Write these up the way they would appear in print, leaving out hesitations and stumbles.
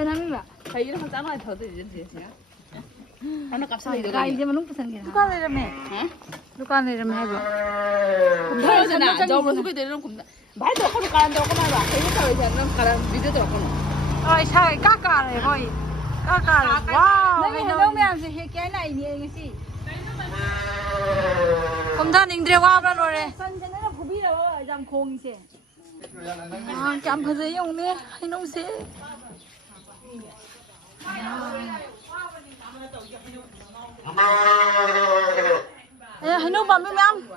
가이가 남이봐. 가이를 한 짠하게 더 드리지 제가. 하나 값을 내려. 가이 이제 뭐 무슨 게? 누가 내려매? 누가 내려매 해봐. 그러잖아. 저거 누구 내려놓고 말도 하고 가란다고 말봐. 이거 타고 이제 넌 가란 믿어도 없고. Ôi sao cá cà này coi cá cà này wow 너희 너무 안 해. 깨나 이니 이것이. không thân hình đều wow rồi đấy 선생님은 고비로 좀 공이세. à chậm phải dễ dùng nè hay nông sẽ hay nông bấm với em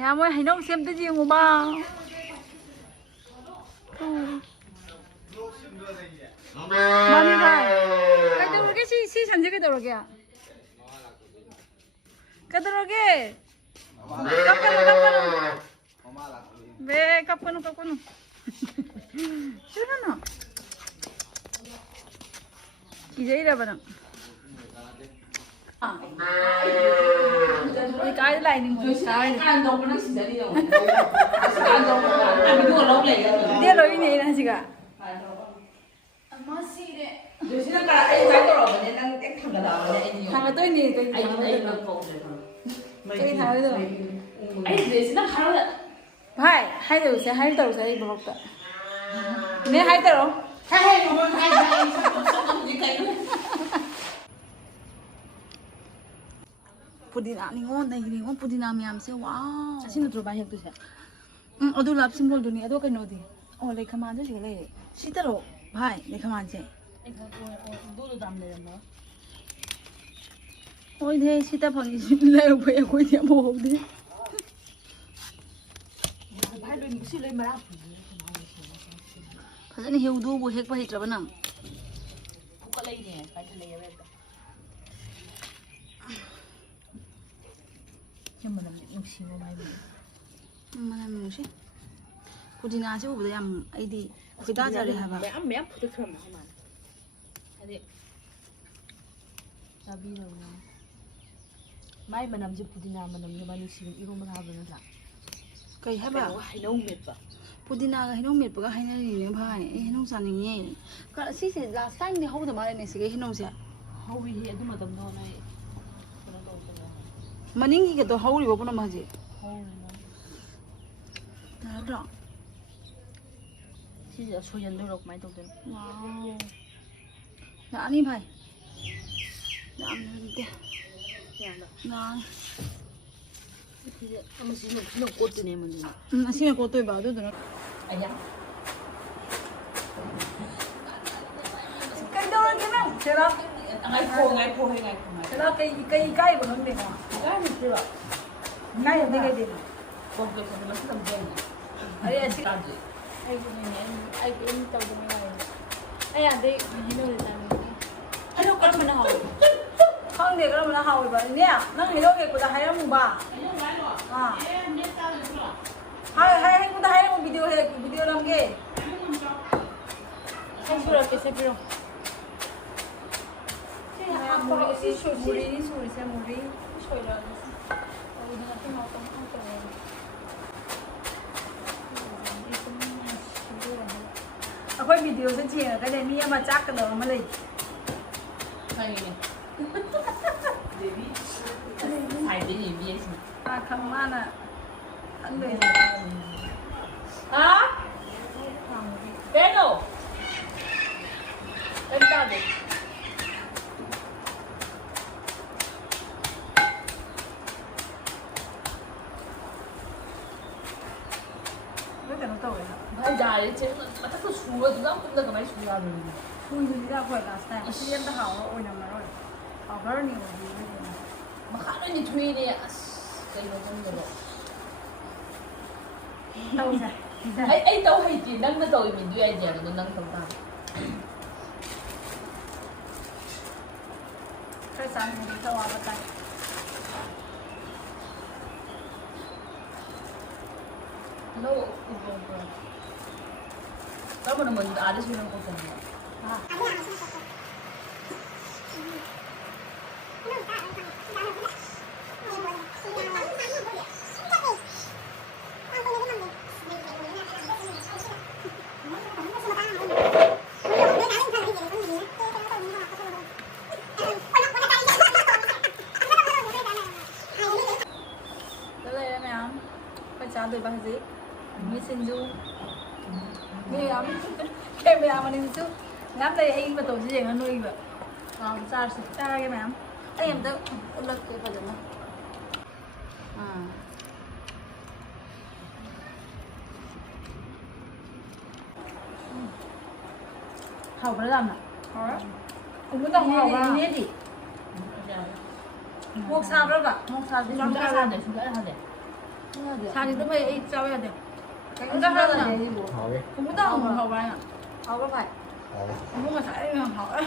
nhà mới hay nông xem cái gì ngủ ba bao nhiêu cái đâu cái si sản xuất cái đâu rồi kìa cái đâu rồi kìa cắp về cắp cái nó chứ nó chỉ dễ là bạn cái này thì mới sai ăn đâu có nó chỉ dễ đi đâu ăn đâu ăn cái lâu này đi rồi này là gì cả 요시는 가 아이 말 걸어. 내가 땡 탐가 나와. thằng tôi nhỉ tôi 아이 nó cổ cái thằng đó 아이 요시는 가라. phải hai đầu sẽ đi một tập nè hai đầu hai gì cái pudding ni ngon dai ni ngon pudding miyam se wow asin to ba hek to se adu lap symbol do ni adu kai no di oh le khaman je le si ta ro bhai le khaman je 너도 담내는 거. oi de si ta phang le phai koi de mo ho de 발로 입술을 말아. phajani heu du bo hek pa hit ra banam 국가 레이네. 발로 레이야 왜? 정말 욕심이 많이. manam no se pudding se ubda yam ai di kita jare ha ba 매안 부대 그럼 하면. 아니. 나비는 마이 만남지 부디나 만남지 많이 지금 이거만 하면은 다. kai ha ba 너무 맵다. pudding ga hinong met pa ga haina ni ne bhai e hinong sa ni ye ka si se last time ni ho da ma ne se ge hinong se 하위 해도 뭐 담도 나이. maning gi ga to hauri bo puna ma je na ra 진짜 소연도록 많이 도든. wow na ani bhai na am de na 이제 아무튼 너 꽃도 내면 되나? asi ko to ba do do 아니야. cái đâu cái nào chơi đó ngay phố. chơi đó cái của nó đi mà cái gì chứ ạ? ngay ở đây cái gì Bông cái nó sẽ làm gì? ấy là làm gì? ai cái em tao cũng nghe ấy là đây mình nói là Ano ka naman ako? không để cái nó hậu vậy nè nó người đâu cái của ta hay lắm bà à hay của ta hay lắm video làm cái hay sửa cái sẽ biết 아빠가 물이 소리 세 물이 소리라 우리가 좀 어떤 akwai video sun ce cái này mi mà chắc cái đó mà lấy Sayang ini. Saya ini biasa. à không ăn à ăn về Hah? Pero. Tentado. với cả nó tỏi hả Bây giờ thì chứ mà chắc là xua thì nó cũng được cái máy xua rồi. ui thì ra khỏi là sao chị em ta hảo ôi nằm rồi hảo bao nhiêu gì Mà khá là như thuê đi ạ. Cái nó không được. đâu ra Ấy đâu hay gì nâng nó rồi mình đưa anh giờ nó nâng tầm tầm. cái sáng thì tao vào tay Nó 이거. 그러면 뭐 아저씨 이런 거 있잖아. ꯆꯥꯗꯣꯏꯕ ꯍꯧꯖꯤꯛ ꯃꯤ ꯁꯤꯡꯖꯨ ꯃꯌꯥꯝ camera ꯃꯅꯤꯡꯁꯨ ꯃꯌꯥꯝ ꯂꯩ ꯑꯩ ꯃꯇꯧꯁꯤ ꯌꯦꯡꯉ ꯅꯣꯏꯕ ꯆꯥꯔꯁꯤ ꯆꯥꯔꯒꯦ ꯃꯌꯥꯝ ꯑꯩ ꯑꯝꯇ ꯎꯠꯂꯛꯀꯦ ꯐꯖꯅ ꯍꯥꯎꯕ꯭ꯔꯥ ꯌꯥꯝꯅ ꯎꯃꯨꯗꯪ ꯍꯥꯎꯕ꯭ꯔꯥ ꯏꯅꯦꯗꯤ ꯃꯣꯛ ꯁꯥꯕ꯭ꯔꯕ ꯃꯣꯛ ꯁꯥꯗꯦ ꯁꯨꯡꯆꯥ ꯁꯥꯗꯦ ꯁꯨꯡꯆꯥ ꯁꯥꯗꯦ ꯁꯥꯗꯦ ꯐꯩ ꯑꯩ ꯆꯥꯕ ꯌꯥꯗꯦ ꯑꯝꯇ ꯍꯥꯏꯕꯅ Hào ꯎꯃꯨꯗꯪ ꯍꯥꯎꯕ꯭ꯔꯥ ꯍꯥꯏꯅ ꯍꯥꯎꯕ꯭ꯔꯥ ꯚꯥꯏ Hào ꯎꯃꯨ ꯉꯁꯥꯏ ꯌꯥꯝ ꯍꯥꯎꯋꯦ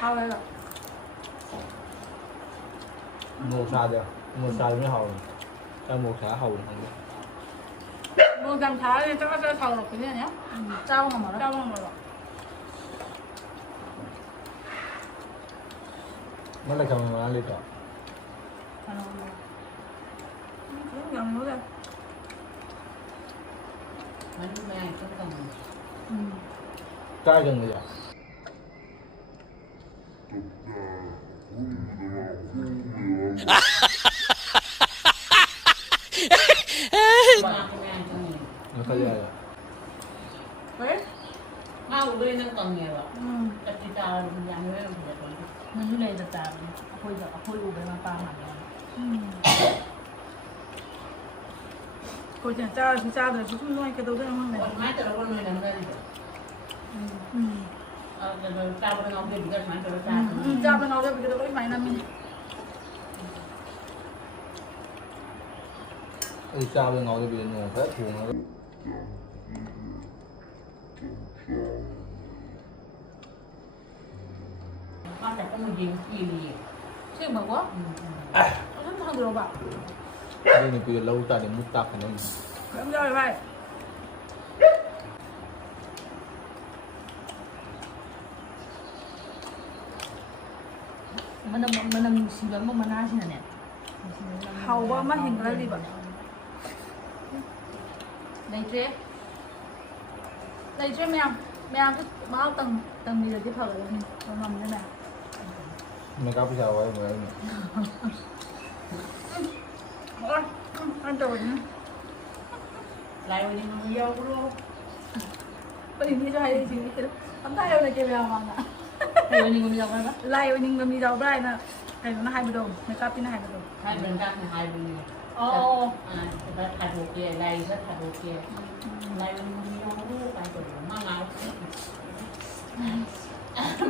hào Một xà được. Một xà mới hào. Cho một xà hào được. 뭐 난 다음에 짜가지고 다 그렇거든 아니야? 짜고 먹어라. 짜고 먹어라. Nó là chồng mà ăn đi rồi. 그럼 양보해. Mấy đứa mẹ cũng cần Trai gần bây giờ. Nó có giờ rồi. 왜? Mau bên nó cần nhiều ạ. Chắc chị ta làm với em thì được. มันอยู่ในตาตาคุยกับคุยอูไปมาปาหมัน 그 진짜 짜들 무슨 놈이 이렇게 너도 먹네. Còn máy tao con nuôi làm ra đi. Rồi tao bên ông đi cái máy tao ra. 짜면 어제 그게 더 많이 남니. Đi xa bên ngồi bị nguồn phép buồn rồi. Con phải có một gì gì. 지금 먹어? 한번 들어봐. Đi này bây lâu ta để mút tắc nó. 그럼 잘 봐. มันสีแบบมันน่าใช่ไหมเนี่ย 하우바만 행갈리바. này chế. này chế mèo cứ bao tầng gì là tiếp hợp rồi nó nằm thế nào. Mày có sao vậy mày? ăn rồi nhá. Lại rồi nhưng mà vô luôn. Bây giờ đi cho hay đi chị đi. Tắm tay đâu này kêu mèo mà. Lại rồi mình làm cái Lại rồi nhưng mà đi đâu đây nè. Này nó 2 đồng, người ta tin 2 đồng. Hai bên ra thì hai bên. Hai bộ kia lại rất hai bộ kia. Lại vô luôn phải rồi mang áo.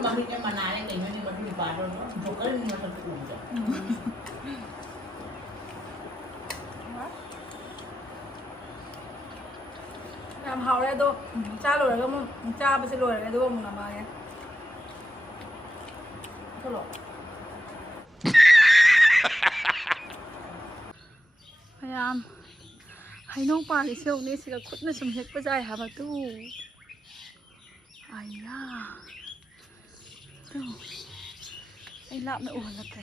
Mà đi cái mà này này mình mà đi vào rồi nó cái mà thật ủi rồi. làm hào đây đâu cha rồi không cha bây giờ rồi đây đâu không làm bài thôi rồi พยายามให้น้องปลาที่เชี่ยวนี้สิกับคุดในสมเหตุปัจจัยหาประตูไอ้ย่าตู้ไอ้ละไม่อ้วนละแต่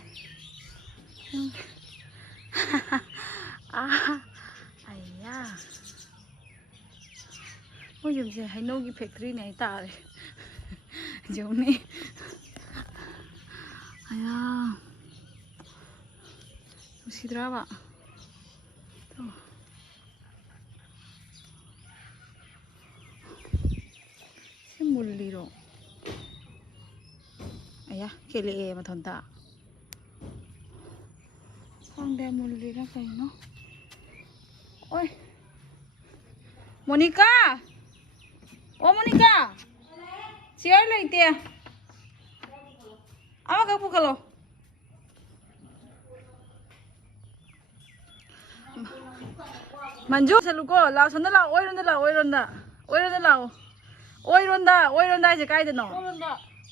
ไอ้ย่าโอ้ยยังจะให้น้องกินเฟคทรีไหนตาเลยเดี๋ยวนี้ไอ้ย่าดูสิดราบะmuliro ayah kele ma thonta khangde mulira kai no oi monica o monica chair laite ama ka pukalo manju saluko lao sonda lao oironda lao 오이론다 이제 가야 되노.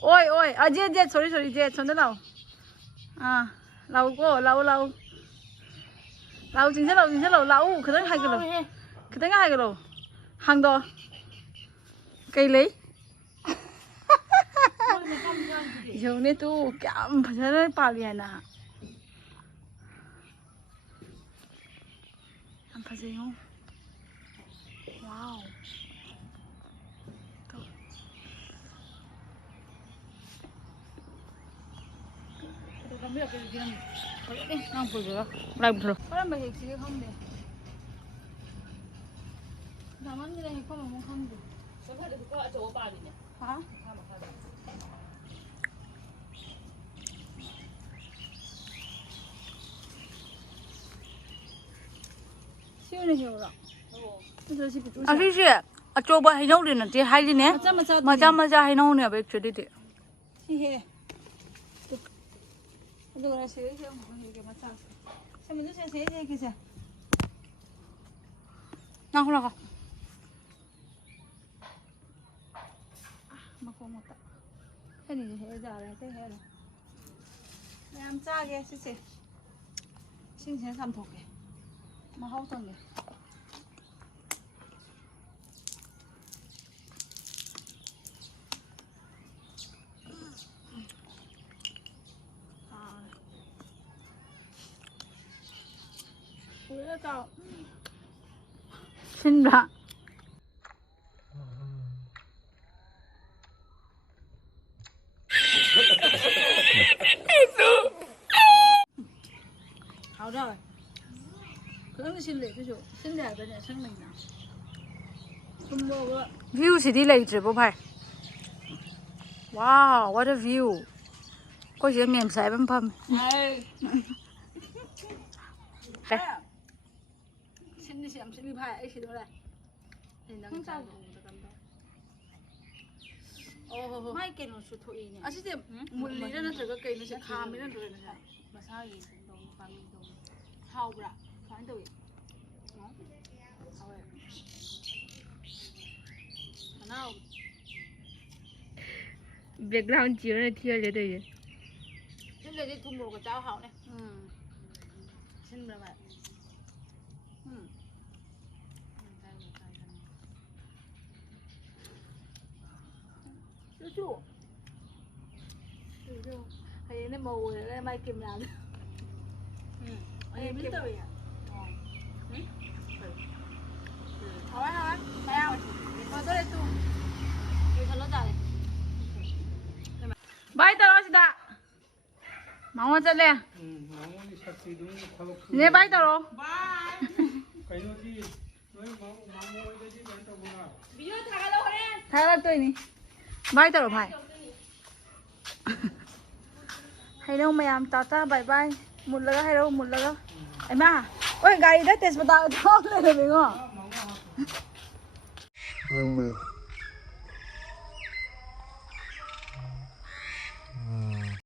오이 제 소리 제 손들 나오. 라우고 라우 진짜 라우 그냥 하기로 항도 cây lý giờ này tu cảm phải nói bao liền à làm phải gì không wow ไม่อยากกินนี่น้องปุ๋ยเหรออะไรบุตรก็ไม่เห็นสิ่งของเดียวแต่มันยังไงก็มันคงดี แล้วก็เดี๋ยวก็โจปาดิเนี่ย ฮะชื่ออะไรเหรอไม่รู้สิพี่อ่ะชื่ออ่ะโจบะให้น้องเรียนนะที่ให้เรียนเนี่ยมาจ้าให้น้องเนี่ยไปช่วยดิที่เฮ้ดูอะไรเสียเสียมันเห็นกันมาจ้าใช่ไหมต้องเสียเสียเสียกี่เสียนั่งคนละค่ะมาคงหมดอ่ะแค่นี้เฮ้ยจ่าอะไรเฮ้ยเฮ้ยแม่จ้าแกสิสิชิงเสียทำถูกแกมาเข้าตรงนี้ชินละ好的，可能是累的时候，现在在那生冷呢。view 是啲嚟直播拍，哇，what a view！ 嗰隻面晒奔噴。係。先你想先你拍，一起到嚟。你能照顧我的感覺。哦，ไม่เก่งหรอกชุดตัวเองเนี่ยอาชีพมุลลีนั่นถือก็เก่งนะสิคาไม่นั่นถือนะสิมาใช่ตรงฟังตรงเฮาบละฟังตัวเองเนาะเอาเลยน้า background 只有那贴着的人。现在这土木个找好呢，新的呗，chú hay nó mù rồi nó may kìm làm em biết rồi à thôi thôi mày ao thôi tới đây tu đi thôi nó chạy bye tao rồi đã mau chân lên nè bye tao rồi thay ra tôi nè bye tao rồi phải hay đâu mày làm tata bye bye một lần hay đâu một lần em à ôi gái đấy test vào tao lên rồi đúng không